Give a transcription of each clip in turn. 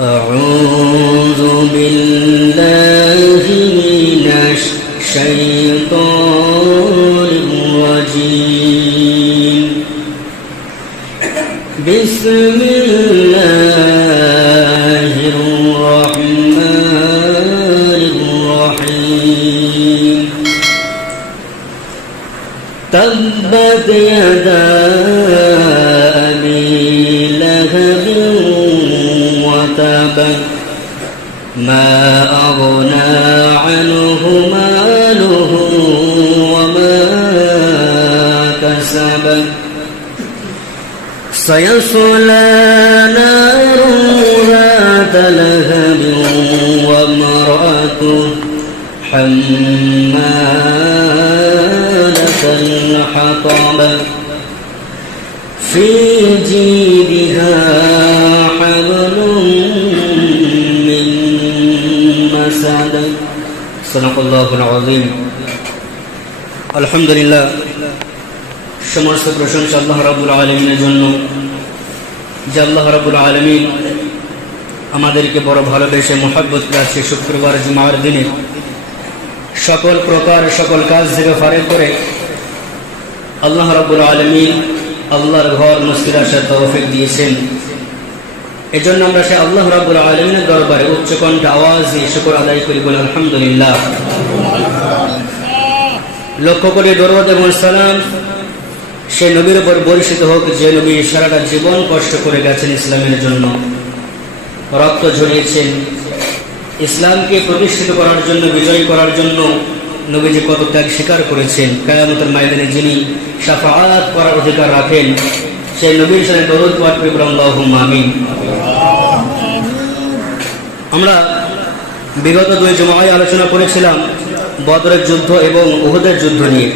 أعوذ بالله من الشيطان الرجيم. بسم الله الرحمن الرحيم. تبت يدا ما أغنى عنه ماله وما كسب. سيصلى نارا ذات لهب وامرأته حمالة الحطب. في جيدها مسد صدق الله العظيم الحمد لله সমস্ত প্রশংসা আল্লাহ রাবুল আলমিনের জন্য যে আল্লাহ রাবুল আলমিন আমাদেরকে বড় ভালোবেসে মোহাব্বত রাখছে শুক্রবার জুমার দিনে সকল প্রকার সকল কাজ থেকে ফারেক করে আল্লাহ রাবুল আলমিন আল্লাহর ঘর মসজিদ আসার তৌফিক দিয়েছেন এজন্য আমরা সে আল্লাহ রাবুল আলমিনের দরবারে উচ্চকণ্ঠ আওয়াজ শুকর আদায় করি বলে আলহামদুলিল্লাহ। লক্ষ্য করে দরদ এবং সালাম সে নবীর উপর বর্ষিত হোক, যে নবী সারাটা জীবন কষ্ট করে গেছেন ইসলামের জন্য। রক্ত ঝরিয়েছেন। ইসলামকে প্রতিষ্ঠিত করার জন্য, বিজয়ী করার জন্য নবীজি কত ত্যাগ স্বীকার করেছেন। কায়ামতের ময়দানে যিনি সাফাত করার অধিকার রাখেন সেই নবীর সাথে দরুদ পাঠ আমিন। আমরা বিগত দুই জমায় আলোচনা করেছিলাম বদরের যুদ্ধ এবং উহুদের যুদ্ধ নিয়ে।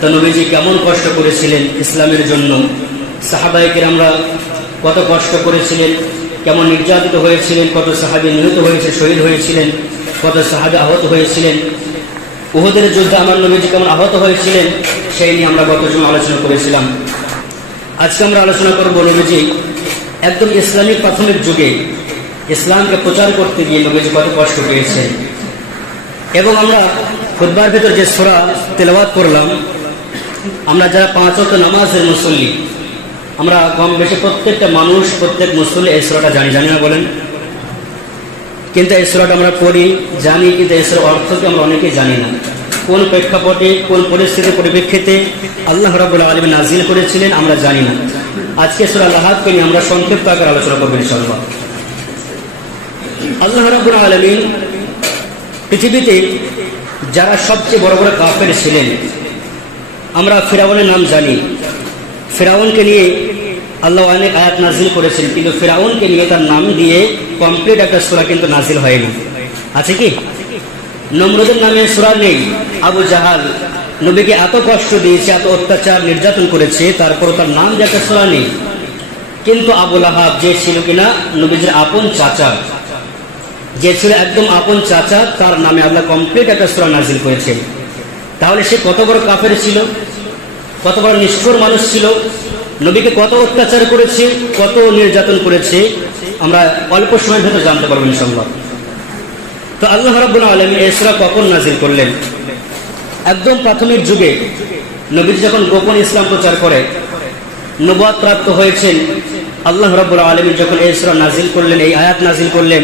তা নবীজি কেমন কষ্ট করেছিলেন ইসলামের জন্য? সাহাবাহিকের আমরা কত কষ্ট করেছিলেন, কেমন নির্যাতিত হয়েছিলেন, কত সাহাবি নিহত হয়েছে, শহীদ হয়েছিলেন, কত সাহাবি আহত হয়েছিলেন। উহুদের যুদ্ধে আমার নবীজি কেমন আহত হয়েছিলেন, সেই নিয়ে আমরা গত সময় আলোচনা করেছিলাম। আজকে আমরা আলোচনা করব নবীজি একদম ইসলামিক প্রাথমিক যুগে ইসলামকে প্রচার করতে গিয়ে নবীজি কত কষ্ট পেয়েছেন। এবং আমরা খুদ্বার ভেতর যে সোরা তেলাওয়াত করলাম, আমরা যারা পাঁচ অত নামাজের মুসল্লি, আমরা কম বেশি প্রত্যেকটা মানুষ, প্রত্যেক মুসল্লি এই সোরাটা জানি জানি না বলেন? কিন্তু এই সোরাটা আমরা পড়ি, জানি, কিন্তু এই সোর অর্থকে আমরা অনেকেই জানি না। কোন প্রেক্ষাপটে, কোন পরিস্থিতির পরিপ্রেক্ষিতে আল্লাহ রাবুল্লাহ আলমী নাজিল করেছিলেন, আমরা জানি না। আজকে সোরা লাহাদকে নিয়ে আমরা সংক্ষিপ্ত আকার আলোচনা করবেন ইনশাল্লাহ আল্লাহ রাবুল আলমিন পৃথিবীতে যারা সবচেয়ে বড় বড় কাফের ছিলেন, আমরা ফেরাউনের নাম জানি। ফেরাউনকে নিয়ে আল্লাহ অনেক আয়াত নাজিল করেছেন, কিন্তু ফেরাউনকে নিয়ে তার নাম দিয়ে কমপ্লিট একটা সুরা কিন্তু নাজিল হয়নি। আছে কি? নমরুদের নামে সুরা নেই। আবু জাহাল নবীকে এত কষ্ট দিয়েছে, এত অত্যাচার নির্যাতন করেছে তারপর তার নাম যে একটা সুরা নেই। কিন্তু আবুল আহাব যে ছিল কিনা নবীজির আপন চাচা। যে ছিল একদম আপন চাচা, তার নামে আল্লাহ কমপ্লিট একটা সুরা নাজিল করেছেন তাহলে সে কত বড় কাফের ছিল? কত বড় নিষ্ঠুর মানুষ ছিল? নবীকে কত অত্যাচার করেছে? কত নির্যাতন করেছে? আমরা অল্প সময়ের ভেতর জানতে পারব ইনশাল্লাহ তো আল্লাহ রাবুল আলমী এসরা কখন নাজিল করলেন? একদম প্রাথমিক যুগে নবীজি যখন গোপন ইসলাম প্রচার করে নবাদ প্রাপ্ত হয়েছেন, আল্লাহ রাবুল আলমী যখন এসরা নাজিল করলেন, এই আয়াত নাজিল করলেন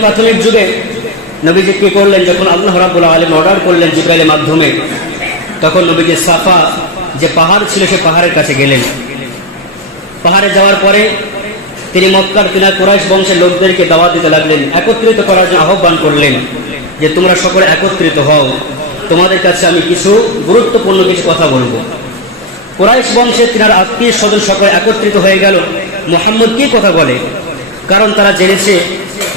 প্রাথমিক যুগে নবীজি কি করলেন? যখন আল্লাহ রাবুল আলম অর্ডার করলেন জিব্রাইলের মাধ্যমে, তখন নবীজি সাফা যে পাহাড় ছিল, সে পাহাড়ের কাছে গেলেন। পাহাড়ে যাওয়ার পরে তিনি মক্কার কিনা কোরাইশ বংশের লোকদেরকে দাওয়া দিতে লাগলেন, একত্রিত করার জন্য আহ্বান করলেন যে তোমরা সকলে একত্রিত হও। তোমাদের কাছে আমি কিছু গুরুত্বপূর্ণ কিছু কথা বলব। কোরাইশ বংশে তিনার আত্মীয় স্বজন সকলে একত্রিত হয়ে গেল। মোহাম্মদ কি কথা বলে? কারণ তারা জেনেছে,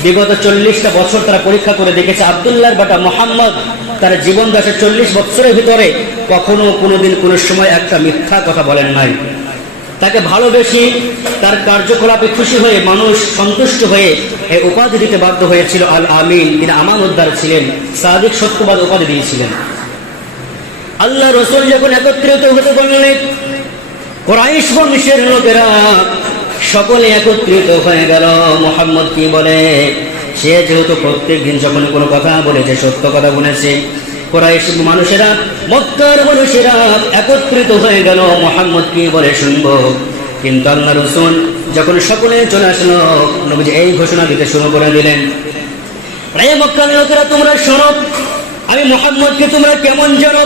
বিগত চল্লিশটা বছর তারা পরীক্ষা করে দেখেছে আবদুল্লাহ বাটা মোহাম্মদ তার জীবন দাসের চল্লিশ বছরের ভিতরে কখনো কোনোদিন কোনো সময় একটা মিথ্যা কথা বলেন নাই। তাকে ভালোবেসে তার কার্যকলাপে খুশি হয়ে মানুষ সন্তুষ্ট হয়ে এই উপাধি দিতে বাধ্য হয়েছিল আল আমিন। তিনি আমান উদ্ধার ছিলেন, সাদিক সত্যবাদ উপাধি দিয়েছিলেন। আল্লাহ রসুল যখন একত্রিত হতে বললেন, কোরাইশ বংশের লোকেরা সকলে একত্রিত হয়ে গেল। মোহাম্মদ কি বলে? সে যেহেতু প্রত্যেক দিন যখন কোনো কথা বলেছে, সত্য কথা বলেছে কোরাইশ মানুষেরা, মক্কার মানুষেরা একত্রিত হয়ে গেল মোহাম্মদ কি বলে শুনব। কিন্তু আল্লাহ রসুল যখন সকলে চলে আসলো, নবীজি এই ঘোষণা দিতে শুরু করে দিলেন। প্রায় মক্কার লোকেরা, তোমরা শোনো, আমি মোহাম্মদকে তোমরা কেমন জানো?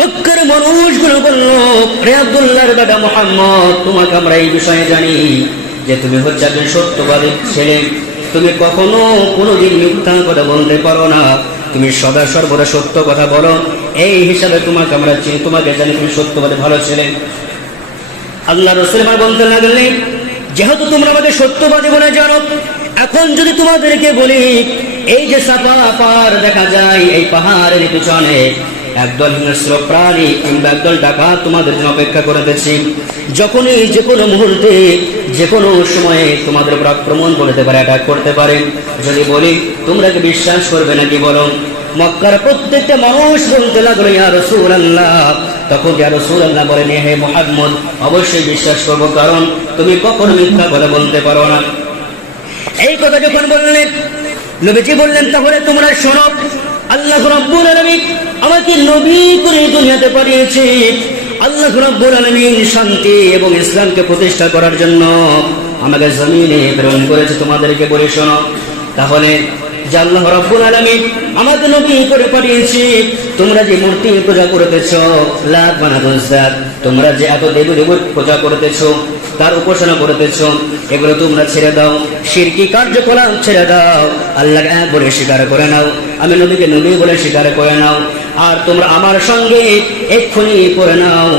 মক্কার মানুষগুলো বলল রে আব্দুল্লাহর বেটা মোহাম্মদ, তোমাকে আমরা এই বিষয়ে জানি যে তুমি হচ্ছে একজন সত্যবাদী ছেলে। তুমি কখনো কোনোদিন মিথ্যা কথা বলতে পারো না। তুমি সদা সর্বদা সত্য কথা বলো। এই হিসাবে তোমাকে আমরা তোমাকে জানি তুমি সত্যবাদী ভালো ছেলে। আল্লাহ রসুল আমার বলতে লাগলেন, যেহেতু তোমরা আমাদের সত্যবাদী বলে জানো, এখন যদি তোমাদেরকে বলি, এই যে সাপা পাহাড় দেখা যায়, এই পাহাড়ের পিছনে একদল হিংস্র প্রাণী কিংবা একদল ডাকা তোমাদের জন্য অপেক্ষা করতেছি যখনই যে কোনো মুহূর্তে যে কোনো সময়ে তোমাদের উপর আক্রমণ করতে পারে অ্যাটাক করতে পারে। যদি বলি, তোমরা কি বিশ্বাস করবে নাকি বলো? মক্কার প্রত্যেকটা মানুষ বলতে লাগল, ইয়া রসুল আল্লাহ তখন ইয়া রসুল আল্লাহ বলেন, হে মোহাম্মদ? অবশ্যই বিশ্বাস করব, কারণ তুমি কখনো মিথ্যা কথা বলতে পারো না। এই কথা যখন বললেন, নবীজি বললেন, তাহলে তোমরা শোনো, আল্লাহ রব্বুল আলামিন আমাকে নবী করে দুনিয়াতে পাঠিয়েছে। আল্লাহ রব্বুল আলামিন শান্তি এবং ইসলামকে প্রতিষ্ঠা করার জন্য আমাকে জমিনে প্রেরণ করেছে। তোমাদেরকে বলে, শোনো, তাহলে যে আল্লাহ রব্বুল আলামিন আমাকে নবী করে পাঠিয়েছে, তোমরা যে মূর্তি পূজা করতেছ লাত বানাদুজাত তোমরা যে এত দেবী দেব পূজা করতেছ তার উপাসনা করতেছ এগুলো তোমরা ছেড়ে দাও শিরকি কার্যকলাপ ছেড়ে দাও আল্লাহ এক বলে স্বীকার করে নাও, আমি নবীকে নবী বলে স্বীকার করে নাও আর তোমরা আমার সঙ্গে এক্ষুনি করে নাও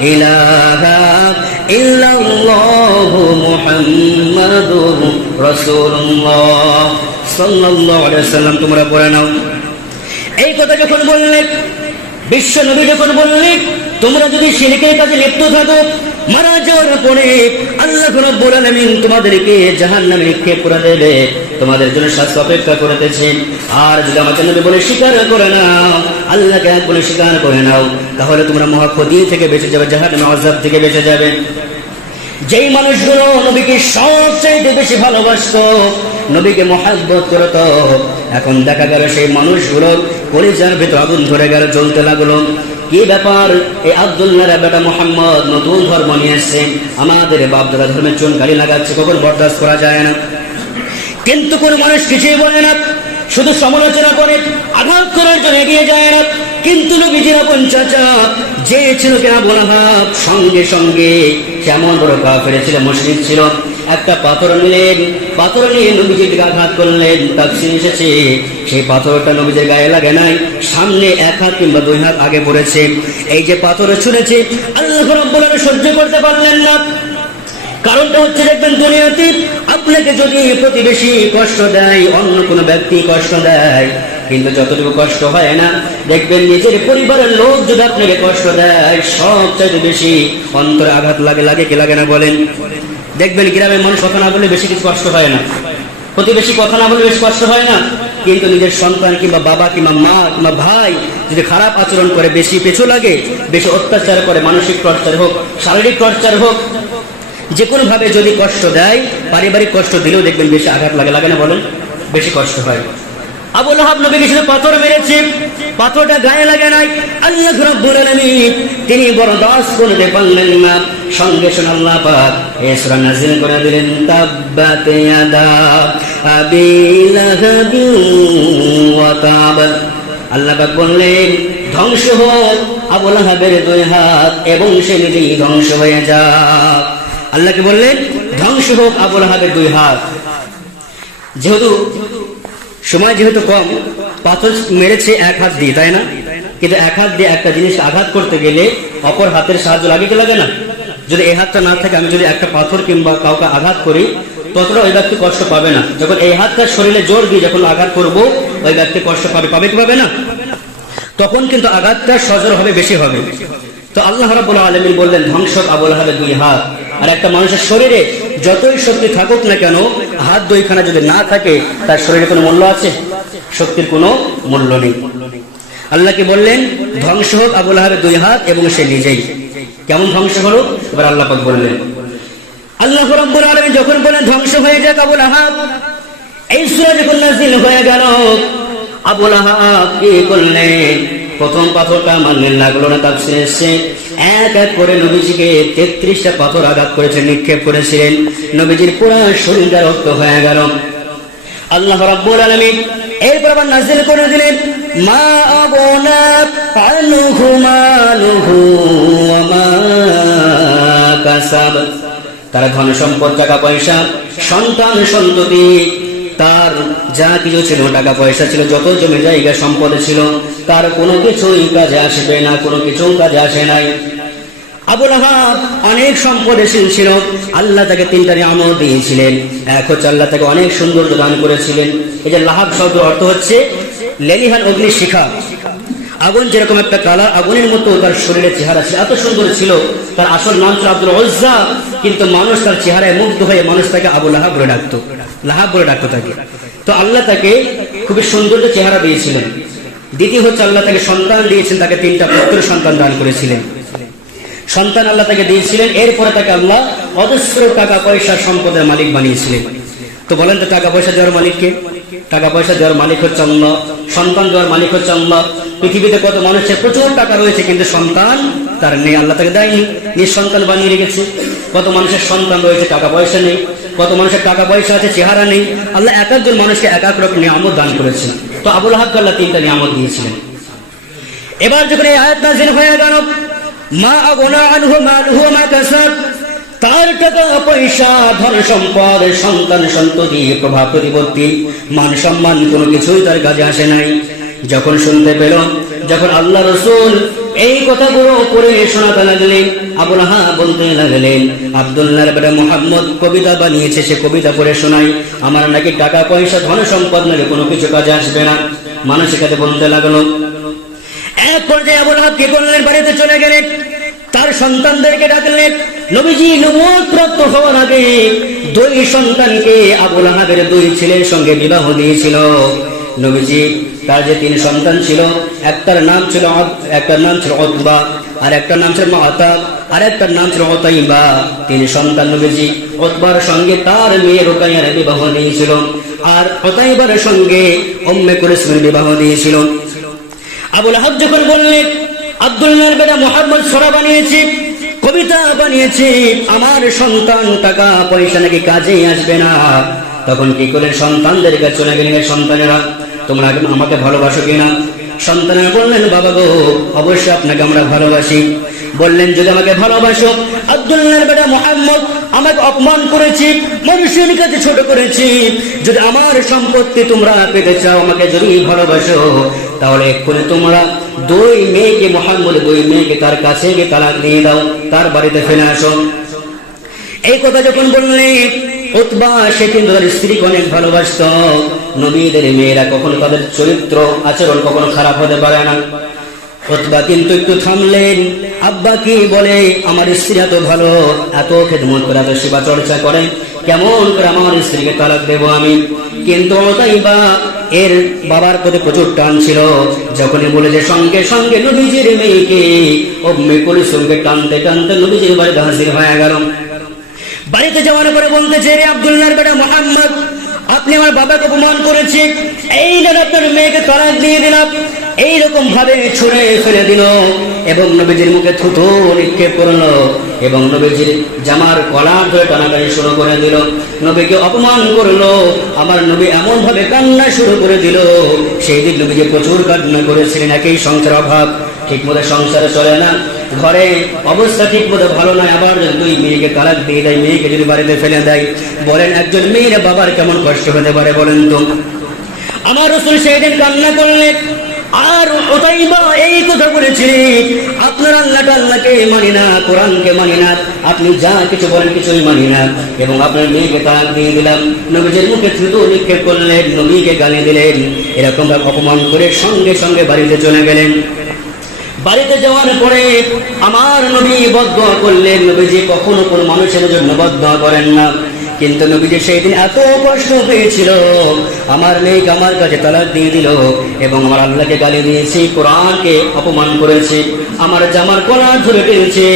ইলাহা সাল্লাম তোমরা পড়ে নাও। এই কথা যখন বললে বিশ্ব নবী যখন বললে, তোমরা যদি শিরকের কাজে লিপ্ত থাকো, মারা যাওয়ার পরে আল্লাহ রব্বুল আলামিন তোমাদেরকে জাহান্নামে নিক্ষেপ করে দেবে। তোমাদের জন্য শাস্তি অপেক্ষা করতেছে। আর যদি আমাকে নবী বলে স্বীকার করে নাও, আল্লাহকে এক বলে স্বীকার করে নাও, তাহলে তোমরা মহাক্ষতি থেকে বেঁচে যাবে, জাহান্নামে আযাব থেকে বেঁচে যাবে। যেই মানুষগুলো নবীকে সবচেয়ে বেশি ভালোবাসতো, নবীকে মহাব্বত করত, এখন দেখা গেল সেই মানুষগুলো কলিজার ভেতর আগুন ধরে গেল, জ্বলতে লাগল। কি ব্যাপার? এই আব্দুল্লাহ বেটা মোহাম্মদ নতুন ধর্ম নিয়ে এসছে। আমাদের বাপদাদা ধর্মের চুন গালি লাগাচ্ছে, কখন বরদাস্ত করা যায় না। কিন্তু কোন মানুষ কিছুই বলে না। শুধু সমালোচনা করে, আঘাত করার জন্য এগিয়ে যায় না। কিন্তু নবীজির আপন যে ছিল কেনা বলা ভাব, সঙ্গে সঙ্গে কেমন বড় কাফের ছিল মুশরিক ছিল। একটা পাথর নিলেন, পাথর নিয়ে নবীজির আঘাত করলেন তাকসিম এসেছে। সেই পাথরটা নবীজির গায়ে লাগে নাই, সামনে এক হাত কিংবা দুই হাত আগে পড়েছে। এই যে পাথর ছুঁড়েছে, আল্লাহ সহ্য করতে পারলেন না। কারণটা হচ্ছে দেখবেন দুনিয়াতে আপনাকে যদি প্রতিবেশী কষ্ট দেয়, অন্য কোনো ব্যক্তি কষ্ট দেয়, কিন্তু যতটুকু কষ্ট হয় না, দেখবেন নিজের পরিবারের লোক যদি আপনাকে কষ্ট দেয়, সবচাইতে বেশি অন্তরে আঘাত লাগে লাগে কে লাগে না বলেন? দেখবেন গ্রামের মানুষ কথা না বলে বেশি কিছু কষ্ট হয় না। প্রতিবেশী কথা না বলে বেশি কষ্ট হয় না। কিন্তু নিজের সন্তান কিংবা বাবা কিংবা মা কিংবা ভাই যদি খারাপ আচরণ করে, বেশি পেছু লাগে, বেশি অত্যাচার করে, মানসিক টর্চার হোক, শারীরিক টর্চার হোক যে কোনো ভাবে যদি কষ্ট দেয়, পারিবারিক কষ্ট দিলেও দেখবেন বেশি আঘাত লাগে লাগে না বলেন? বেশি কষ্ট হয়। আবুল হাব নবী কিছু পাথর মেরেছে, পাথরটা গায়ে লাগে নাই। আল্লাহ রাব্বুল আলামিন, তিনি বরদাস্ত করতে পারলেন না সঙ্গে সঙ্গে আল্লাহ পাক এই সূরা নাযিল করে দিলেন, তাব্বাত ইয়াদা আবি লাহাবি ওয়া তাব আল্লাহ পাক বললেন, ধ্বংস হোক আবুল হাবের দুই হাত এবং সে নিজেই ধ্বংস হয়ে যাক। আল্লাহকে বললেন ধ্বংস হোক আবুল হাবের দুই হাত। যেহেতু সময় যেহেতু কম, পাথর মেরেছে এক হাত দিয়ে, তাই না? কিন্তু এক হাত দিয়ে একটা জিনিস আঘাত করতে গেলে অপর হাতের সাহায্য লাগে কি লাগে না? যদি এই হাতটা না থাকে, আমি যদি একটা পাথর কিংবা কাউকে আঘাত করি, ততটা ওই ব্যক্তি কষ্ট পাবে না। যখন এই হাতটা শরীরে জোর দিয়ে যখন আঘাত করব, ওই ব্যক্তি কষ্ট পাবে পাবে কি পাবে না? তখন কিন্তু আঘাতটা সজর হবে, বেশি হবে। তো আল্লাহ রাব্বুল আলামিন বললেন, ধ্বংস আবুল আহাবের দুই হাত। আর একটা মানুষের শরীরে যতই শক্তি থাকুক না কেন, হাত দুইখানা যদি না থাকে, তার শরীরে কোনো মূল্য আছে? শক্তির কোনো মূল্য নেই। আল্লাহকে বললেন? ধ্বংস হোক আবুল আহাবের দুই হাত এবং সে নিজেই। কেমন ধ্বংস হলো? এবার আল্লাহ পাক বললেন, আল্লাহ রাব্বুল আলামিন যখন বলেন, ধ্বংস হয়ে যাক আবুল আহাব, এই সূরা যখন নাযিল হয়ে গেল, আবুল আহাব কি করলেন? প্রথম পাথরটা মানলেন লাগল না তাফসিরে এসেছে এক এক করে নবীজিকে তেত্রিশটা পাথর আঘাত করেছেন নিক্ষেপ করেছিলেন। নবীজির পুরা শরীরটা রক্ত হয়ে গেল। আল্লাহ রাব্বুল আলামিন এরপর আবার নাজিল করে দিলেন, মা আবনা আনহু মালুহু কাসাব। তার ধন সম্পদ টাকা পয়সা, সন্তান সন্ততি তার যা কিছু ছিল, টাকা পয়সা ছিল, যত জমি জায়গা সম্পদ ছিল, তার কোনো কিছুই কাজে আসবে না, কোনো কিছু কাজে আসে নাই। আবুল আহাব অনেক সম্পদশীল ছিল। আল্লাহ তাকে তিনটা দিয়েছিলেন। এক হচ্ছে আল্লাহ তাকে অনেক সুন্দর দান করেছিলেন। এই যে লাহাব শব্দ অর্থ হচ্ছে লেলিহান অগ্নি শিখা। আগুন যেরকম একটা কালা, আগুনের মতো তার শরীরের চেহারা ছিল। এত সুন্দর ছিল। তার আসল নাম ছিল আব্দুল ওজ্জা, কিন্তু মানুষ তার চেহারায় মুগ্ধ হয়ে মানুষ তাকে আবু লাহাব বলে ডাকতো। লাহাব বলে ডাকতো তাকে। তো আল্লাহ তাকে খুবই সুন্দর চেহারা দিয়েছিলেন। দ্বিতীয় হচ্ছে আল্লাহ তাকে সন্তান দিয়েছেন, তাকে তিনটা পুত্র সন্তান দান করেছিলেন। সন্তান আল্লাহ তাকে দিয়েছিলেন, এরপরে তাকে আল্লাহ অজস্র টাকা পয়সা সম্পদের মালিক বানিয়েছিলেন। তো বলেন তো টাকা পয়সা দেওয়ার মালিককে টাকা পয়সা দেওয়ার মালিক হচ্ছে আল্লাহ, সন্তান দেওয়ার মালিক হচ্ছে আল্লাহ। পৃথিবীতে কত মানুষের প্রচুর টাকা রয়েছে, কিন্তু সন্তান তার নেই, আল্লাহ তাকে দেয়নি, নিঃসন্তান বানিয়ে রেখেছে। কত মানুষের সন্তান রয়েছে টাকা পয়সা নেই। কত মানুষের টাকা পয়সা আছে, চেহারা নেই। আল্লাহ এক একজন মানুষকে এক এক রকম নিয়ামত দান করেছেন। তো আবুল হাব আল্লাহ তিনটা নিয়ামত দিয়েছিলেন। এবার যখন এই আয়াত নাজিল হয়ে গেল, মা আগনা আনহু মালহু মা কাসাব, তার টাকা, পয়সা, ধন সম্পদ, সন্তান সন্ততি, প্রভাব প্রতিপত্তি মান সম্মান কোনো কিছুই তার কাজে আসে নাই। যখন শুনতে পেল, যখন আল্লাহ রসুল এই কথাগুলো পড়ে শোনাতে লাগলেন আবুল হা বলতে লাগলেন আব্দুল্লাহ বেটা মোহাম্মদ কবিতা বানিয়েছে, সে কবিতা পড়ে শোনাই আমার নাকি টাকা পয়সা, ধন সম্পদ নাকি কোনো কিছু কাজে আসবে না। মানুষ এখানে বলতে লাগল, এক পর্যায়ে আবুল হাব কি করলেন, বাড়িতে চলে গেলেন, তার সন্তানদেরকে ডাকলেন, নবীজি নবুয়ত হওয়ার আগে দুই সন্তানকে আবুল আহাবের দুই ছেলের সঙ্গে বিবাহ দিয়েছিল। নবীজি তার যে তিন সন্তান ছিল, একটার নাম ছিল একটার নাম ছিল অতবা, আর একটার নাম ছিল মাতাব আর একটার নাম ছিল অতাইবা তিন সন্তান নবীজি অতবার সঙ্গে তার মেয়ে রোকাইয়ার বিবাহ দিয়েছিল, আর অতাইবার সঙ্গে অম্মে কুরেসমের বিবাহ দিয়েছিল। আবুল আহাব যখন বললেন, আব্দুল্লাহর বেটা মোহাম্মদ সরা বানিয়েছি, কবিতা বানিয়েছি, আমার সন্তান টাকা পয়সা নাকি কাজে আসবে না? তখন কি করে সন্তানদের কাছে চলে গেলেন সন্তানেরা। তোমরা আগে আমাকে ভালোবাসো কিনা? সন্তানেরা বললেন, বাবা গো, অবশ্যই আপনাকে আমরা ভালোবাসি। বললেন, যদি আমাকে ভালোবাসো, আব্দুল্লাহর বেটা মোহাম্মদ আমাকে অপমান করেছি মানুষের কাছে ছোট করেছি। যদি আমার সম্পত্তি তোমরা পেতে চাও, আমাকে যদি ভালোবাসো, তাহলে এক্ষুনি তোমরা দুই মেয়েকে, মোহাম্মদ দুই মেয়েকে তার কাছে গিয়ে তালাক দিয়ে দাও, তার বাড়িতে ফেলে আসো। এই কথা যখন বললেন উতবা সে কিন্তু তার স্ত্রীকে অনেক ভালোবাসত। নবীদের মেয়েরা কখনো তাদের চরিত্র, আচরণ কখনো খারাপ হতে পারে না। উতবা কিন্তু একটু থামলেন। আব্বা কি বলে, আমার স্ত্রী এত ভালো, এত খেদমত করে, এত সেবা চর্চা করে, কেমন করে আমার স্ত্রীকে তালাক দেব আমি? কিন্তু তাই বা এর বাবার প্রতি প্রচুর টান ছিল। যখনই বলে যে, সঙ্গে সঙ্গে নবীজির মেয়েকে, অম্মে কুলসুমকে টানতে টানতে নবীজির বাড়িতে হাজির হয়ে গেল। বাড়িতে যাওয়ার পরে বলতেছে রে আব্দুল্লাহর বেটা মোহাম্মদ, আপনি আমার বাবাকে অপমান করেছে। এই না আপনার মেয়েকে তালাক দিয়ে দিলাম এইরকম ভাবে ছুঁড়ে ফেলে দিল এবং নবীজির মুখে থুতু নিক্ষেপ করল এবং নবীজির জামার কলা ধরে টানাটানি শুরু করে দিল। নবীকে অপমান করল, আমার নবী এমন ভাবে কান্না শুরু করে দিল। সেই দিন নবীজি প্রচুর কান্না করেছিলেন, একই সংসার অভাব। ঠিক মতো সংসারে চলে না। ঘরে অবস্থা ঠিক মতো ভালো নয়, আবার যদি দুই মেয়েকে তালাক দিয়ে দেয়, মেয়েকে যদি বাড়িতে ফেলে দেয়, বলেন একজন মেয়ের বাবার কেমন কষ্ট হতে পারে বলেন তো? আমার রসুল সেদিন কান্না করলেন, আর ওটাই বা এই কথা বলেছিলেন আপনার আল্লাহটা আল্লাহকে মানি না, কোরআনকে মানি না, আপনি যা কিছু বলেন কিছুই মানি না। এবং আপনার মেয়েকে তালাক দিয়ে দিলাম। নবীজের মুখে থুতু নিক্ষেপ করলেন, নবীকে গালি দিলেন, এরকমভাবে অপমান করে সঙ্গে সঙ্গে বাড়িতে চলে গেলেন। বাড়িতে যাওয়ার পরে আমার নবী বদ্ধ করলেন। নবীজি কখনো কোন মানুষের জন্য বদ্ধ করেন না। কিন্তু নবীজি সেই দিন এত কষ্ট পেয়েছিল, আমার মেয়েকে আমার কাছে তালাক দিয়ে দিল এবং আমার আল্লাহকে গালি দিয়েছে, কোরআনকে অপমান করেছে, আমার জামার কলা ধরে টেনেছে।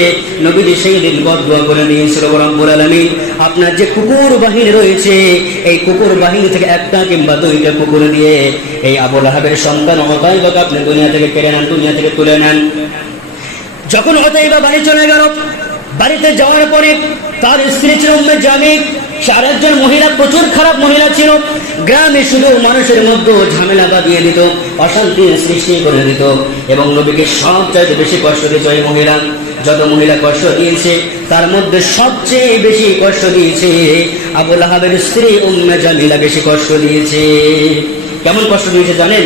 নবীজি সেই দিন বদ্ধ করে দিয়েছিল রব্বুল আলামিন, আপনার যে কুকুর বাহিনী রয়েছে, এই কুকুর বাহিনী থেকে একটা কিংবা দুইটা কুকুর দিয়ে এই আবুল আহাবের সন্তান অতাইবাকে আপনি দুনিয়া থেকে কেড়ে নেন, দুনিয়া থেকে তুলে নেন। যখন অতাইবা বাড়ি চলে গেল বাড়িতে যাওয়ার পরে তার স্ত্রী ছিল জামি সে আরেকজন মহিলা, প্রচুর খারাপ মহিলা ছিল। গ্রামে শুধু মানুষের মধ্যে ঝামেলা বাঁধিয়ে দিত, অশান্তি সৃষ্টি করে দিত এবং নবীকে সব চাইতে বেশি কষ্ট দিত এই মহিলা। যত মহিলা কষ্ট দিয়েছে, তার মধ্যে সবচেয়ে বেশি কষ্ট দিয়েছে আবুল আহাবের স্ত্রী উম্মে জামিলা বেশি কষ্ট দিয়েছে। কেমন কষ্ট দিয়েছে জানেন?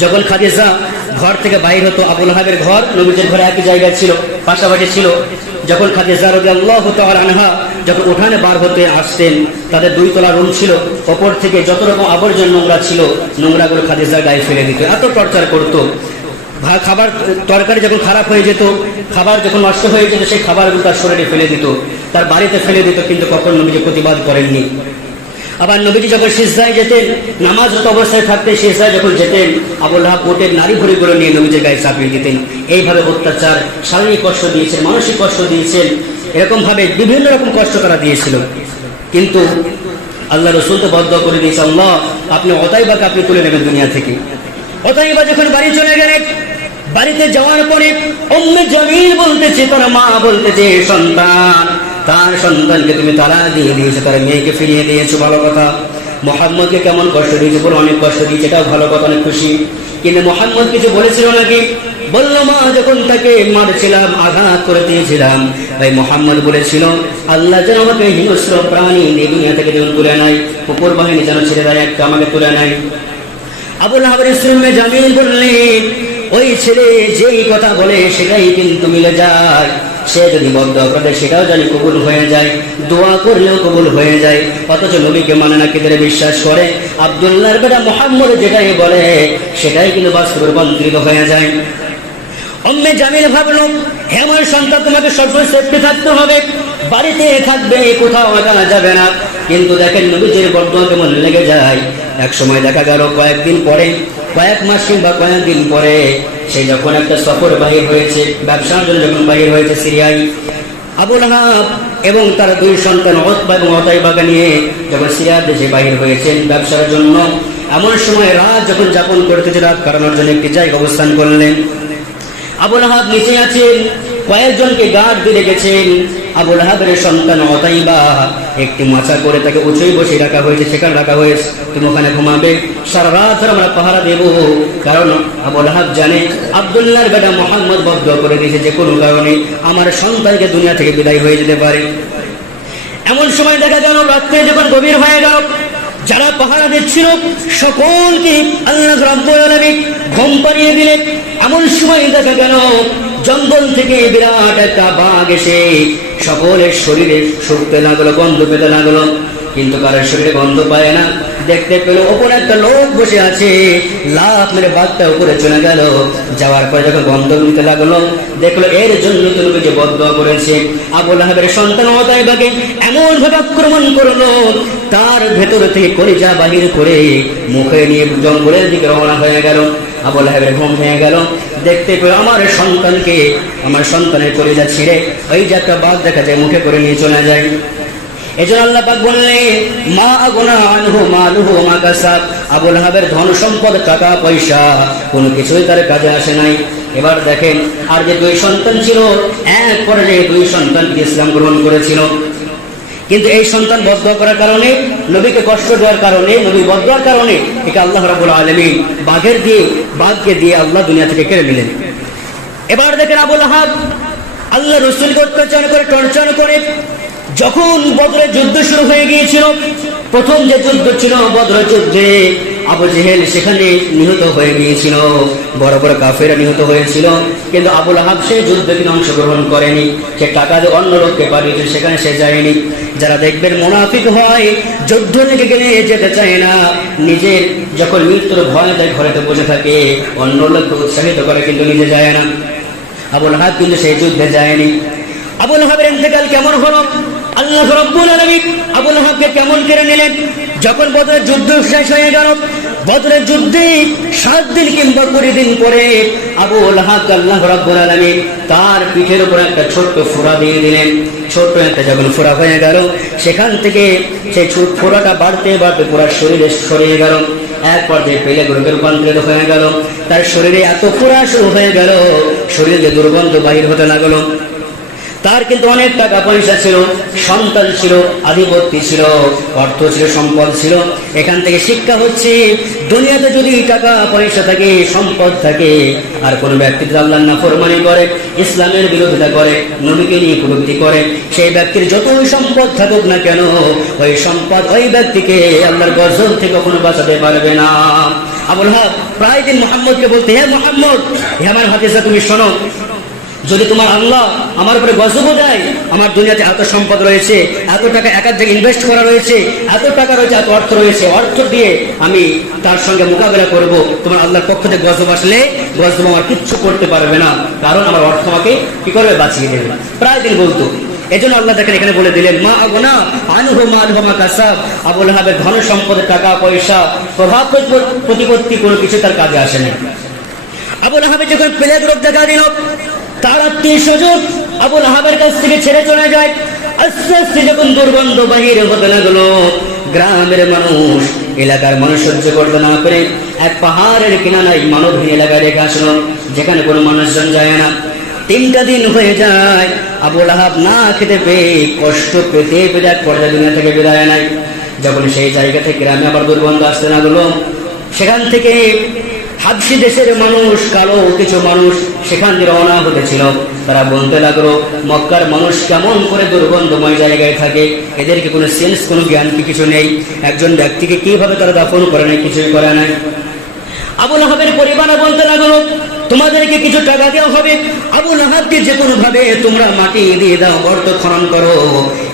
যখন খাদিজা ঘর থেকে বাইর হতো আবুল হাবের ঘর, নবীজের ঘরে একই জায়গায় ছিল, পাশাপাশি ছিল যখন খাদিজা রবি আল্লাহ আনহা যখন উঠানে বার হতে আসতেন, তাদের দুই তলা রুম ছিল, ওপর থেকে যত রকম আবর্জন নোংরা ছিল, নোংরাগুলো খাদিজা গায়ে ফেলে দিত। এত টর্চার করতো। খাবার, তরকারি যখন খারাপ হয়ে যেত, খাবার যখন নষ্ট হয়ে যেত, সেই খাবারগুলো তার শরীরে ফেলে দিত, তার বাড়িতে ফেলে দিত, কিন্তু কখন নবীজি প্রতিবাদ করেননি। আবার নবীজি যখন সিজদায় যেতেন নামাজরত অবস্থায় থাকতে সিজদায় যখন যেতেন আবুল হাব কোটের নারী ভরে করে নিয়ে নবীজির গায়ে চাপিয়ে দিতেন। এইভাবে অত্যাচার, শারীরিক কষ্ট দিয়েছেন, মানসিক কষ্ট দিয়েছেন এরকম ভাবে বিভিন্ন রকম কষ্ট করা দিয়েছিল। কিন্তু আল্লাহ রসুল তো বদ্ধ করে দিয়েছে, আল্লাহ, আপনি অতাইবাকে আপনি তুলে নেবেন দুনিয়া থেকে। অতাইবা যখন বাড়ি চলে গেলেন, বাড়িতে যাওয়ার পরে অন্য জমিল বলতেছে, তার মা বলতেছে, সন্তান। তার সন্তানকে তুমি তারা দিয়ে দিয়েছ, তার মেয়েকে ফিরিয়ে দিয়েছ, ভালো কথা। মোহাম্মদকে কেমন কষ্ট দিয়েছে, বলে, অনেক কষ্ট দিয়েছে, এটাও ভালো কথা, অনেক খুশি। কিন্তু মোহাম্মদ কিছু বলেছিল নাকি? বলল মা, যখন তাকে মারছিলাম, আঘাত করে দিয়েছিলাম, তাই মোহাম্মদ বলেছিল, আল্লাহ যেন আমাকে হিংস্র প্রাণী দুনিয়া থেকে যেন তুলে নেয়, কুকুর বাহিনী যেন ছেড়ে দেয়, একটা আমাকে তুলে নেয়। আবুল হাবের ইসলামে জামিল বললেন ওই ছেলে যেই কথা বলে সেটাই কিন্তু মিলে যায়। সে যদি বদ্ধ করে সেটাও জানি কবুল হয়ে যায়। দোয়া করলেও কবুল হয়ে যায়। অথচ নবীকে মানে না কেদের বিশ্বাস করে? আবদুল্লাহর বেটা মোহাম্মদ যেটাই বলে, সেটাই কিন্তু বাস্তবে রূপান্তরিত হয়ে যায়। অম্মে জামিল ভাবলো, হে আমার সন্তান, তোমাকে সবসময় সেফটি থাকতে হবে। বাড়িতে থাকবে, কোথাও জানা যাবে না। কিন্তু দেখেন নবীজির বর্তমান কেমন লেগে যায়। এক সময় দেখা গেল কয়েকদিন পরে, কয়েক মাস কিংবা কয়েকদিন পরে, সে যখন একটা সফর বাহির হয়েছে, ব্যবসার জন্য যখন বাহির হয়েছে সিরিয়ায় আবুল হাব এবং তার দুই সন্তান অতবা এবং অতাইবাকে নিয়ে যখন সিরিয়ার দেশে বাহির হয়েছেন ব্যবসার জন্য, এমন সময় রাত যখন যাপন করতেছে, রাত কাটানোর জন্য একটি জায়গা অবস্থান করলেন। আবুল আহাব নিচে আছেন, কয়েকজনকে গার্ড দিয়ে রেখেছেন। আবুল আহাবের সন্তান অতাইবা। একটি মাচা করে তাকে উঁচুই বসে রাখা হয়েছে, সেখানে রাখা হয়েছে। তুমি ওখানে ঘুমাবে, সারা রাত আমরা পাহারা দেব। কারণ আবুল আহাব জানে, আবদুল্লাহর বেটা মোহাম্মদ বদ্ধ করে দিয়েছে যে কোনো কারণে আমার সন্তানকে দুনিয়া থেকে বিদায় হয়ে যেতে পারে। এমন সময় দেখা গেল, রাত্রে যখন গভীর হয়ে গেল, যারা পাহারা দিচ্ছিল, সকলকে আল্লাহ রাব্বুল আলামিন ঘুম পাড়িয়ে দিলেন। এমন সময় দেখা গেল জঙ্গল থেকে বিরাট একটা বাঘ এসে সকলের শরীরে শুকতে লাগল, গন্ধ পেতে লাগল। কিন্তু কারোর শরীরে গন্ধ পায় না। দেখতে পেল ওপরে একটা লোক বসে আছে। লাভ মেরে বাঘটা উপরে চলে গেল। যাওয়ার পরে যখন গন্ধ নিতে লাগল, দেখল এর জন্য তুমি যে বদ্ধ করেছে। আবুল আহাবের সন্তান অতাইবাকে এমন ভাবে আক্রমণ করল, তার ভেতর থেকে কলিজা বাহির করে মুখে নিয়ে জঙ্গলের দিকে রওনা হয়ে গেল। আবুল আহাবের ঘুম ভেঙে গেল। দেখতে পেল আমার সন্তানকে, আমার সন্তানের কলিজা ছিঁড়ে ওই যে একটা বাঘ দেখা যায় মুখে করে নিয়ে চলে যায়। এজন্য আল্লাহ পাক বললেন, মা আগুনা আনহু মালুহু মা কাসাব। আবুল হাবের ধন সম্পদ, টাকা, পয়সা কোনো কিছুই তার কাজে আসে নাই। এবার দেখেন, আর যে দুই সন্তান ছিল, এক পর্যায়ে দুই সন্তানকে ইসলাম গ্রহণ করেছিল। কিন্তু এই সন্তান বদ্ধ করার কারণে, নবীকে কষ্ট দেওয়ার কারণে, নবী বদ্ধর কারণে একে আল্লাহ রাবুল আলমিন বাঘের দিয়ে, বাঘকে দিয়ে আল্লাহ দুনিয়া থেকে কেড়ে নিলেন। এবার দেখেন আবুল আহাব আল্লাহ রসুলকে অত্যাচার করে টর্চার করে। যখন বদরের যুদ্ধ শুরু হয়ে গিয়েছিল, প্রথম যে যুদ্ধ ছিল, বদর যুদ্ধে আবু জেহেল সেখানে নিহত হয়ে গিয়েছিল। বড় বড় কাফেরা নিহত হয়েছিল। কিন্তু আবুল আহাব সে যুদ্ধে কিন্তু অংশগ্রহণ করেনি। সে টাকা অন্য লোককে পাঠিয়েছে সেখানে সে যায়নি। যারা দেখবেন মোনাফিক হয়, যুদ্ধ লেগে গেলে যেতে চায় না। নিজের যখন মৃত্যুর ভয় দেয় ঘরেতে বসে থাকে, অন্য লোককে উৎসাহিত করে কিন্তু নিজে যায় না। আবুল হাব কিন্তু সেই যুদ্ধে যায়নি। আবুল হাবের ইন্তেকাল কেমন হলো? আল্লাহ রব্বুল আলামিন আবুল হাবকে কেমন কেড়ে নিলেন? যখন বদরের যুদ্ধ শেষ হয়ে গেল, বদরের যুদ্ধে সাত দিন কিংবা কুড়ি দিন পরে আবুল হাব আল্লাহ রব্বুল আলামিন তার পিঠের উপর একটা ছোট্ট ফোড়া দিয়ে দিলেন। ছোট্ট একটা যখন ফোড়া হয়ে গেল। সেখান থেকে সেই ফোড়াটা বাড়তে বাড়তে পুরো শরীরে সরিয়ে গেল। এক পর্যায়ে পেলে গরুকে রূপান্তরিত হয়ে গেল। তার শরীরে এত ফোড়া শুরু হয়ে গেল, শরীরে দুর্গন্ধ বাহির হতে লাগল। তার কিন্তু অনেক টাকা পয়সা ছিল, সন্তান ছিল, আধিপত্য ছিল, অর্থ ছিল, সম্পদ ছিল। এখান থেকে শিক্ষা হচ্ছে, দুনিয়াতে যদি টাকা পয়সা থাকে, সম্পদ থাকে, আর কোনো ব্যক্তি যদি না নাফরমানি করে, ইসলামের বিরোধিতা করে, নবীকে নিয়ে কুরুক্তি করে, সেই ব্যক্তির যতই সম্পদ থাকুক না কেন, ওই সম্পদ ওই ব্যক্তিকে আল্লাহর গজব থেকে কখনো বাঁচাতে পারবে না। আবুল হাব, প্রায় দিন মোহাম্মদকে বলতে, হে মোহাম্মদ, হে আমার হাদিসা তুমি শোনো। যদি তোমার আল্লাহ আমার উপরে গজব দেয়, আমার দুনিয়াতে এত সম্পদ রয়েছে, এত টাকা এক এক জায়গায় ইনভেস্ট করা রয়েছে, এত টাকা রয়েছে, এত অর্থ রয়েছে, অর্থ দিয়ে আমি তার সঙ্গে মোকাবেলা করব। তোমার আল্লাহর পক্ষ থেকে গজব আসলে গজব আমার কিচ্ছু করতে পারবে না, কারণ আমার অর্থ আমাকে কি করবে? বাঁচিয়ে দেবে। প্রায় দিন বলতো। এজন্য আল্লাহ তাকে এখানে বলে দিলেন, মা আগনা, আনহু মা আনহুমা কাসাব। আবুল হাবের ধন সম্পদের টাকা, পয়সা, প্রভাব প্রতিপত্তি কোনো কিছু তার কাজে আসে না। আবুল আহাবের যখন প্লেগ রোগ দেখা দিল তার আত্মীয় স্বজন আবুল আহাবের কাছ থেকে ছেড়ে চলে যায়। আস্তে আস্তে যখন দুর্গন্ধ বাহির হতে লাগল, গ্রামের মানুষ, এলাকার মানুষ সহ্য করতে না করে এক পাহাড়ের কিনারায় মানবহীন এলাকায় রেখে আসলো, যেখানে কোনো মানুষজন যায় না। তিনটা দিন হয়ে যায় আবুল আহাব না খেতে পেয়ে কষ্ট পেতে পেতে এক পর্যায়ে দুনিয়া থেকে বিদায় নাই যখন সেই জায়গা থেকে গ্রামে আবার দুর্গন্ধ আসতে লাগল, সেখান থেকে হাবসি দেশের মানুষ, কালো কিছু মানুষ সেখান দিয়ে রওনা হতেছিল। তারা বলতে লাগল, মক্কার মানুষ কেমন করে দুর্গন্ধময় জায়গায় থাকে? এদেরকে কোনো সেন্স কোনো জ্ঞান কি কিছু নেই? একজন ব্যক্তিকে কীভাবে তারা দাফন করে নাই কিছুই করে নাই আবুল আহাবের পরিবার বলতে লাগল, তোমাদেরকে কিছু টাকা দেওয়া হবে। আবুল আহাবকে যে কোনো ভাবে তোমরা মাটি দিয়ে দাও, গর্ত খনন করো।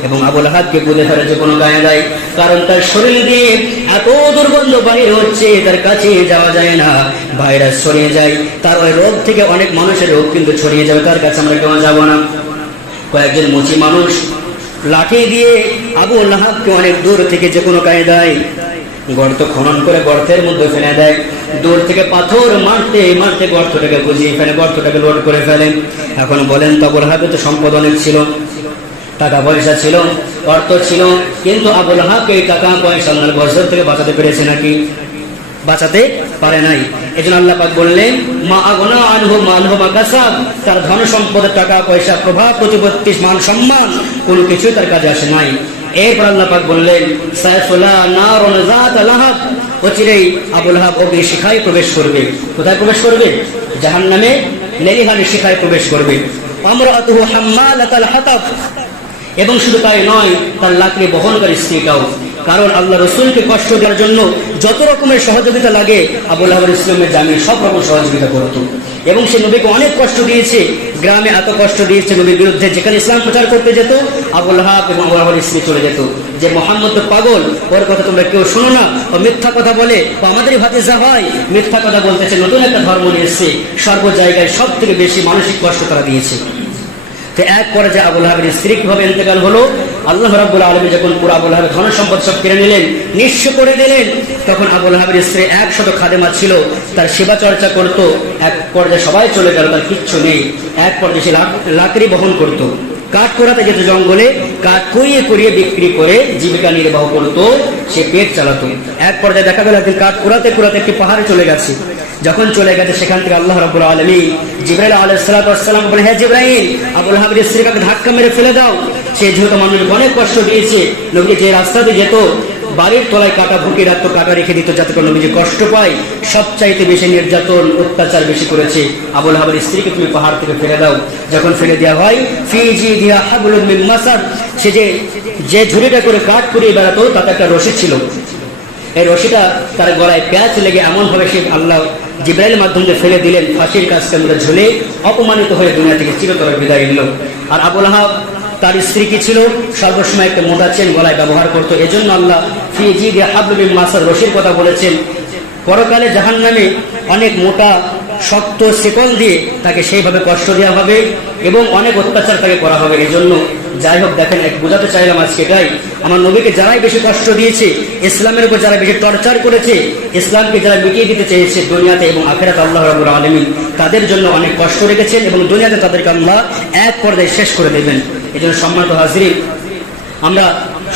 এবং আবুল আহাবকে বুঝে ধরে যে কোনো গায়ে দেয় কারণ তার শরীর দিয়ে এত দুর্গন্ধ বাহির হচ্ছে, তার কাছে যাওয়া যায় না, ভাইরাস ছড়িয়ে যায়, তার ওই রোগ থেকে অনেক মানুষের রোগ কিন্তু ছড়িয়ে যাবে, তার কাছে আমরা কেমন যাব না। কয়েকজন মুচি মানুষ লাঠি দিয়ে আবু আহাবকে অনেক দূর থেকে যে কোনো কায়দায় গর্ত খনন করে গর্তের মধ্যে ফেলে দেয়, দূর থেকে পাথর মারতে মারতে গর্তটাকে বুঝিয়ে ফেলে, গর্তটাকে লোড করে ফেলে। এখন বলেন তবুল হাবে তো সম্পদ অনেক ছিল। টাকা পয়সা ছিল, অর্থ ছিল, কিন্তু আবুল হাবকে এই টাকা পয়সা আল্লাহর থেকে বাঁচাতে পেরেছে নাকি? বাঁচাতে পারে নাই। এজন্য আল্লাহ পাক বললেন, মা আগনা আনহু মানহু মাকাসাব তার ধন সম্পদের টাকা পয়সা প্রভাব, প্রতিপত্তি, মান সম্মান, কোনো কিছুই তার কাজে আসে নাই। এরপর আল্লাহ পাক বললেন সাইফুল্লাহ নারুন যাত লাহাব। অচিরেই আবুল হাব অগ্নি শিখায় প্রবেশ করবে। কোথায় প্রবেশ করবে? জাহান্নামে লেলিহানি শিখায় প্রবেশ করবে। আমরাতুহু হাম্মালাতাল হাতাব। এবং শুধু তাই নয়, তার লাকড়ি বহনকারী স্ত্রীটাও। কারণ আল্লাহ রসুলকে কষ্ট দেওয়ার জন্য যত রকমের সহযোগিতা লাগে, আবুল আহমদ ইসলামের জামি সব রকম সহযোগিতা করত। এবং সে নবীকে অনেক কষ্ট দিয়েছে, গ্রামে এত কষ্ট দিয়েছে নবীর বিরুদ্ধে, যেখানে ইসলাম প্রচার করতে যেত, আবুল হাব এবং আবুল আহমদ ইসলাম চলে যেত। যে মোহাম্মদ তো পাগল, ওর কথা তোমরা কেউ শোনো না, ও মিথ্যা কথা বলে, ও আমাদেরই ভাতে যা হয়, মিথ্যা কথা বলতেছে, নতুন একটা ধর্ম নিয়ে এসছে। সর্ব জায়গায় সব থেকে বেশি মানসিক কষ্ট তারা দিয়েছে। তো এক পর্যায়ে আবুল হাবের স্ত্রী কীভাবে ইন্তেকাল হলো, আল্লাহ রাবুল আলমী যখন পুরো আবুল হাবের ধন সম্পদ সব কেড়ে নিলেন, নিঃস্ব করে দিলেন, তখন আবুল হাবের স্ত্রী একশত খাদেমা ছিল, তার সেবা চর্চা করত, এক পর্যায়ে সবাই চলে গেল, তার কিচ্ছু নেই। এক পর্যায়ে সে লাকড়ি বহন করত। কাঠ করাতে যেত জঙ্গলে, কাঠ করিয়ে করিয়ে বিক্রি করে জীবিকা নির্বাহ করত সে পেট চালাতো। এক পর্যায়ে দেখা গেল একদিন কাঠ কুড়াতে কুড়াতে একটি পাহাড়ে চলে গেছে। যখন চলে গেছে, সেখান থেকে আল্লাহ রব আলমী জিব্রাইল আলাইসালাম বলে হ্যাঁ জিব্রাহিম আবুল হাবির স্ত্রীকে ধাক্কা মেরে ফেলে দাও। সে যেহেতু মানুষ অনেক কষ্ট দিয়েছে লোকে যে রাস্তাতে যেত বাড়ির তলায় কাটা ভুকি রাখতো কাটা রেখে দিত যাতে করে যে কষ্ট পায়, সবচাইতে বেশি নির্যাতন, অত্যাচার বেশি করেছে। আবুল হাবের স্ত্রীকে তুমি পাহাড় থেকে ফেলে দাও। যখন ফেলে দেওয়া হয় ফিজি দিয়া হাবুল মাসাদ, সে যে যে ঝুড়িটা করে কাঠ পুড়িয়ে বেড়াতো, তাতে একটা রশি ছিল। এই রশিটা তার গলায় প্যাঁচ লেগে এমনভাবে সে আল্লাহ জিব্রাইলের মাধ্যমে ফেলে দিলেন। ফাঁসির কাজকে আমরা ঝুলে অপমানিত হয়ে দুনিয়া থেকে চিরতর বিদায় নিল। আর আবুল আহাব তার স্ত্রী কি ছিল? সর্বসময় একটা মোটা চেন গলায় ব্যবহার করতো। এজন্য আল্লাহ ফিজি মাসার রশির কথা বলেছেন। পরকালে জাহান নামে অনেক মোটা, শক্ত শিকল দিয়ে তাকে সেইভাবে কষ্ট দেওয়া হবে এবং অনেক অত্যাচার তাকে করা হবে। এজন্য জন্য যাই হোক, দেখেন, এক বোঝাতে চাইলাম আজকে এটাই আমার নবীকে যারাই বেশি কষ্ট দিয়েছে, ইসলামের উপর যারা বেশি টর্চার করেছে, ইসলামকে যারা মিটিয়ে দিতে চেয়েছে দুনিয়াতে এবং আখেরাত আল্লাহ রাবুল আলমী তাদের জন্য অনেক কষ্ট রেখেছেন এবং দুনিয়াতে তাদেরকে আল্লাহ এক পর্যায়ে শেষ করে দেবেন। এই জন্য সম্মানিত হাজির আমরা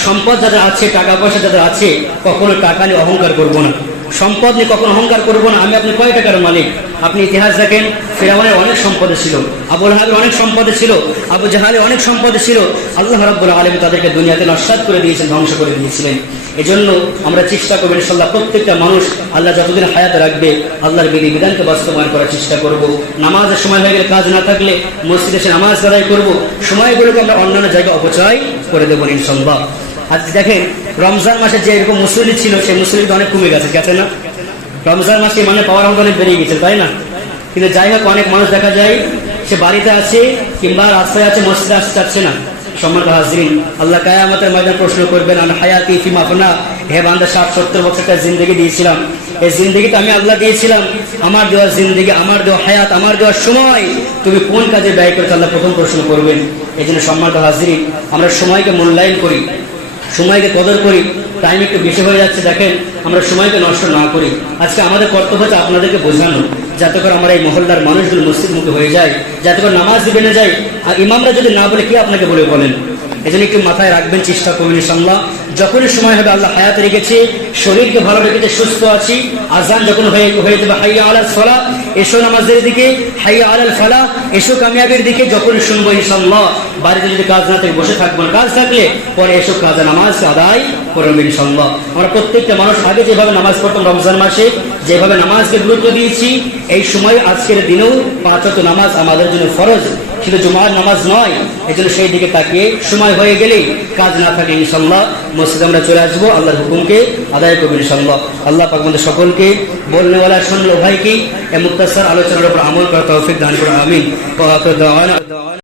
সম্পদ যাদের আছে, টাকা পয়সা যাদের আছে, কখনো টাকা নিয়ে অহংকার করব না। সম্পদ নিয়ে কখনো অহংকার করব না। আমি আপনি কয় টাকার মালিক? আপনি ইতিহাস দেখেন, ফেরাউনের অনেক সম্পদে ছিল, আবুল হাবের অনেক সম্পদে ছিল, আবু জাহালে অনেক সম্পদে ছিল। আল্লাহ রাব্বুল আলম তাদেরকে দুনিয়াতে নস্বাদ করে দিয়েছেন, ধ্বংস করে দিয়েছিলেন। এজন্য আমরা চেষ্টা করব ইনশাল্লাহ প্রত্যেকটা মানুষ আল্লাহ যতদিন হায়াত রাখবে, আল্লাহর বিধি বিধানকে বাস্তবায়ন করার চেষ্টা করব। নামাজের সময় হয়ে গেলে কাজ না থাকলে মসজিদে এসে নামাজ আদায় করব। সময়গুলোকে আমরা অন্যান্য জায়গায় অপচয় করে দেবো ইনশাল্লাহ আজ দেখেন রমজান মাসে যে এরকম মুসলিম ছিল, সেই মুসলিম অনেক কমে গেছে গেছে না? রমজান মাসে মানে পাওয়ার আমাদের অনেক বেড়ে গেছে, তাই না? কিন্তু যাই হোক, অনেক মানুষ দেখা যায়, সে বাড়িতে আছে কিংবা রাস্তায় আছে, মসজিদে আসতে চাচ্ছে না। সম্মান হাজরিন, আল্লাহ কায়ামতের ময়দান প্রশ্ন করবেন আমি হায়াতি ফিমাফনা হে বান্দা ষাট সত্তর বছরটা জিন্দগি দিয়েছিলাম। এই জিন্দগিটা আমি আল্লাহ দিয়েছিলাম, আমার দেওয়া জিন্দগি, আমার দেওয়া হায়াত, আমার দেওয়ার সময়, তুমি কোন কাজে ব্যয় করেছ? আল্লাহ প্রথম প্রশ্ন করবেন। এই জন্য সম্মান হাজরিন, আমরা সময়কে মূল্যায়ন করি। সময়কে কদর করি টাইম একটু বেশি হয়ে যাচ্ছে, দেখেন আমরা সময়কে নষ্ট না করি। আজকে আমাদের কর্তব্য হচ্ছে আপনাদেরকে বোঝানো, যাতে করে আমরা এই মহল্লার মানুষগুলো মসজিদ মুখে হয়ে যায় যাতে করে নামাজ দিবে না যায়। আর ইমামরা যদি না বলে, কি আপনাকে বলে বলেন? এজন্য একটু মাথায় রাখবেন চেষ্টা করবেন ইনশাল্লাহ যখনই সময় হবে আল্লাহ হায়াত রেখেছে, শরীরকে ভালো রেখেছে, সুস্থ আছি। আজান যখন হয়ে হয়ে যাবে, হাইয়া আলাল ফলা এসো নামাজের দিকে, হাইয়া আলাল ফালা এসো কামিয়াবের দিকে যখন শুনব ইনশাল্লাহ বাড়িতে যদি কাজ না থাকে, বসে থাকব কাজ থাকলে পরে এসো কাজে নামাজ আদায় করবেন ইনশাল্লাহ আমরা প্রত্যেকটা মানুষ আগে যেভাবে নামাজ পড়তাম রমজান মাসে, যেভাবে নামাজকে গুরুত্ব দিয়েছি, এই সময় আজকের দিনেও পাঁচত নামাজ আমাদের জন্য ফরজ। শুধু জুমার নামাজ নয়, এই জন্য সেই দিকে তাকিয়ে সময় হয়ে গেলেই কাজ না থাকে ইনশাল্লাহ। মসজিদে আমরা চলে আসব, আল্লাহর হুকুমকে আদায় করব ইনশাল্লাহ। আল্লাহ পাক আমাদের সকলকে বলনেওয়ালা, শুনলো ভাই কি এ মুক্তাসার আলোচনার উপর আমল করা তৌফিক দান করে আমিন।